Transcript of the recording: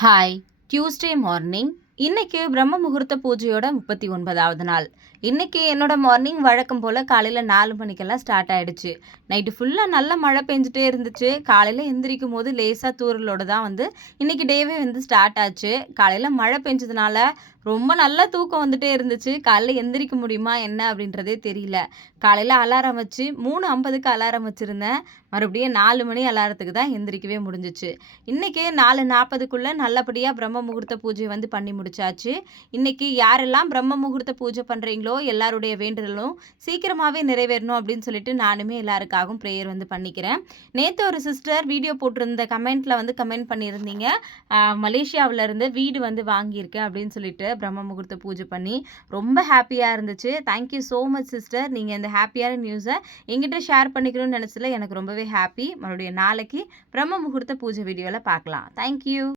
Hi Tuesday morning. இன்னைக்கு பிரம்ம முகூர்த்த பூஜையோட 39வது நாள். இன்னைக்கு என்னோட மார்னிங் வழக்கம் போல் காலையில் 4 மணிக்கெல்லாம் ஸ்டார்ட் ஆகிடுச்சு. நைட்டு ஃபுல்லாக நல்ல மழை பெஞ்சிட்டே இருந்துச்சு. காலையில் எந்திரிக்கும் போது லேசாக தூறலோடு தான் இன்னைக்கு டேவே ஸ்டார்ட் ஆச்சு. காலையில் மழை பெஞ்சதுனால ரொம்ப நல்லா தூக்கம் வந்துட்டே இருந்துச்சு. காலையில் எந்திரிக்க முடியுமா என்ன அப்படின்றதே தெரியல. காலையில் அலாரம் வச்சு 3:50க்கு அலாரம் வச்சுருந்தேன். மறுபடியும் 4 மணி அலாரத்துக்கு தான் எந்திரிக்கவே முடிஞ்சிச்சு. இன்றைக்கி 4:40க்குள்ளே நல்லபடியாக பிரம்ம முகூர்த்த பூஜை பண்ணி முடிச்சாச்சு. இன்றைக்கி யாரெல்லாம் பிரம்ம முகூர்த்த பூஜை பண்ணுறீங்களோ எல்லாருடைய வேண்டுதலும் சீக்கிரமாகவே நிறைவேறணும் அப்படின்னு சொல்லிட்டு நானுமே எல்லாருக்காகவும் ப்ரேயர் பண்ணிக்கிறேன். நேற்று ஒரு சிஸ்டர் வீடியோ போட்டிருந்த கமெண்ட்டில் கமெண்ட் பண்ணியிருந்தீங்க. மலேசியாவிலேருந்து வீடு வாங்கியிருக்கேன் அப்படின்னு சொல்லிட்டு பிரம்ம முகூர்த்த பூஜை பண்ணி ரொம்ப ஹாப்பியாக இருந்துச்சு. Thank you so much sister. நீங்கள் இந்த ஹாப்பியான நியூஸை எங்கிட்ட ஷேர் பண்ணிக்கணும்னு நினச்சதில் எனக்கு ரொம்பவே ஹாப்பி. மறுபடியும் நாளைக்கு பிரம்ம முகூர்த்த பூஜை வீடியோவில் பார்க்கலாம். தேங்க்யூ.